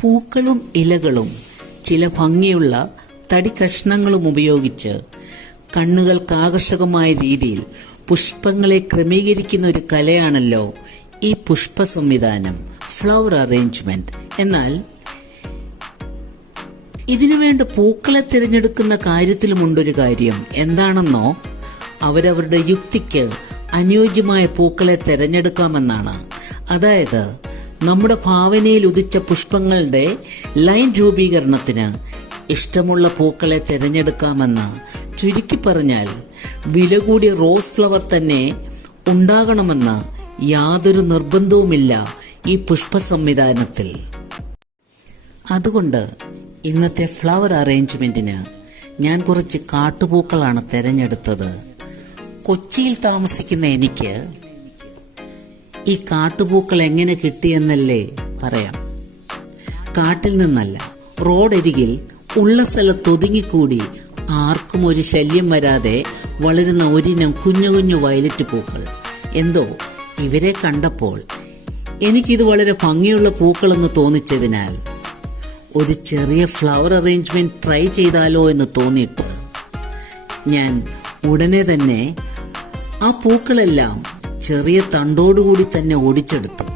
പൂക്കളും ഇലകളും ചില ഭംഗിയുള്ള തടി കഷ്ണങ്ങളും ഉപയോഗിച്ച് കണ്ണുകൾക്ക് ആകർഷകമായ രീതിയിൽ പുഷ്പങ്ങളെ ക്രമീകരിക്കുന്ന ഒരു കലയാണല്ലോ ഈ പുഷ്പ സംവിധാനം, ഫ്ലവർ അറേഞ്ച്മെന്റ്. എന്നാൽ ഇതിനുവേണ്ട പൂക്കളെ തിരഞ്ഞെടുക്കുന്ന കാര്യത്തിലുമുണ്ടൊരു കാര്യം. എന്താണെന്നോ, അവരവരുടെ യുക്തിക്ക് അനുയോജ്യമായ പൂക്കളെ തിരഞ്ഞെടുക്കാമെന്നാണ്. അതായത് നമ്മുടെ ഭാവനയിൽ ഉദിച്ച പുഷ്പങ്ങളുടെ ലൈൻ രൂപീകരണത്തിന് ഇഷ്ടമുള്ള പൂക്കളെ തിരഞ്ഞെടുക്കാമെന്ന്. ചുരുക്കി പറഞ്ഞാൽ വില കൂടിയ റോസ് ഫ്ലവർ തന്നെ ഉണ്ടാകണമെന്ന് യാതൊരു നിർബന്ധവുമില്ല ഈ പുഷ്പ സംവിധാനത്തിൽ. അതുകൊണ്ട് ഇന്നത്തെ ഫ്ലവർ അറേഞ്ച്മെന്റിന് ഞാൻ കുറച്ച് കാട്ടുപൂക്കളാണ് തിരഞ്ഞെടുത്തത്. കൊച്ചിയിൽ താമസിക്കുന്ന എനിക്ക് ഈ കാട്ടുപൂക്കൾ എങ്ങനെ കിട്ടിയെന്നല്ലേ പറയാം. കാട്ടിൽ നിന്നല്ല, റോഡരികിൽ ഉള്ള സ്ഥലത്ത് ഒതുങ്ങിക്കൂടി ആർക്കും ഒരു ശല്യം വരാതെ വളരുന്ന ഒരിനം കുഞ്ഞു കുഞ്ഞു വയലറ്റ് പൂക്കൾ. എന്തോ ഇവരെ കണ്ടപ്പോൾ എനിക്കിത് വളരെ ഭംഗിയുള്ള പൂക്കളെന്ന് തോന്നിച്ചതിനാൽ ഒരു ചെറിയ ഫ്ലവർ അറേഞ്ച്മെന്റ് ട്രൈ ചെയ്താലോ എന്ന് തോന്നിയിട്ട് ഞാൻ ഉടനെ തന്നെ ആ പൂക്കളെല്ലാം ചെറിയ തണ്ടോടുകൂടി തന്നെ ഒടിച്ചെടുത്തു.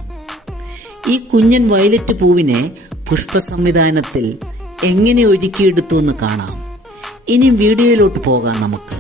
ഈ കുഞ്ഞൻ വയലറ്റ് പൂവിനെ പുഷ്പ സംവിധാനത്തിൽ എങ്ങനെ ഒരുക്കിയെടുത്തു എന്ന് കാണാം. ഇനി വീഡിയോയിലോട്ട് പോകാം നമുക്ക്.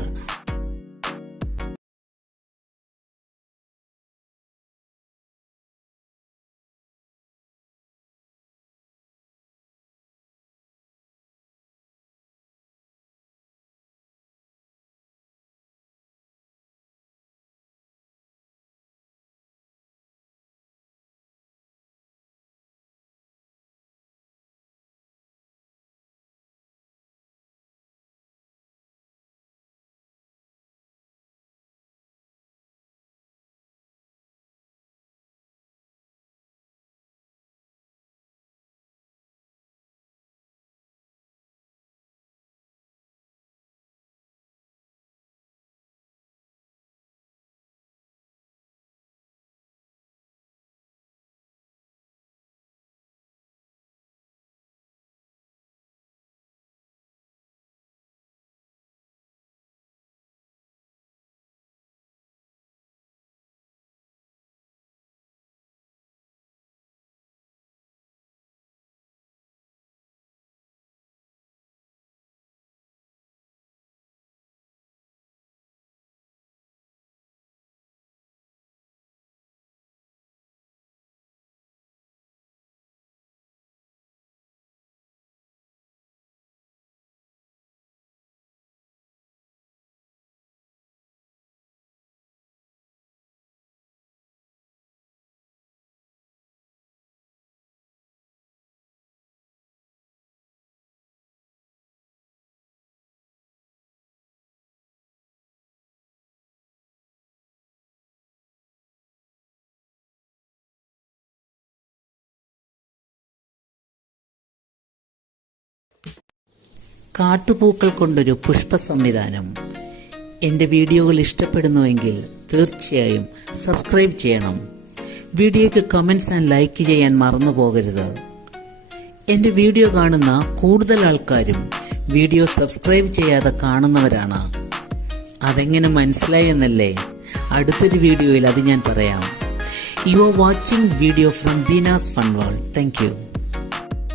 കാട്ടുപൂക്കൾ കൊണ്ടൊരു പുഷ്പ സംവിധാനം. എൻ്റെ വീഡിയോകൾ ഇഷ്ടപ്പെടുന്നുവെങ്കിൽ തീർച്ചയായും സബ്സ്ക്രൈബ് ചെയ്യണം. വീഡിയോയ്ക്ക് കമൻറ്റ്സ് ആൻഡ് ലൈക്ക് ചെയ്യാൻ മറന്നു പോകരുത്. എൻ്റെ വീഡിയോ കാണുന്ന കൂടുതൽ ആൾക്കാരും വീഡിയോ സബ്സ്ക്രൈബ് ചെയ്യാതെ കാണുന്നവരാണ്. അതെങ്ങനെ മനസ്സിലായി എന്നല്ലേ? അടുത്തൊരു വീഡിയോയിൽ അത് ഞാൻ പറയാം. You are watching video from Beena's fun world. Thank you.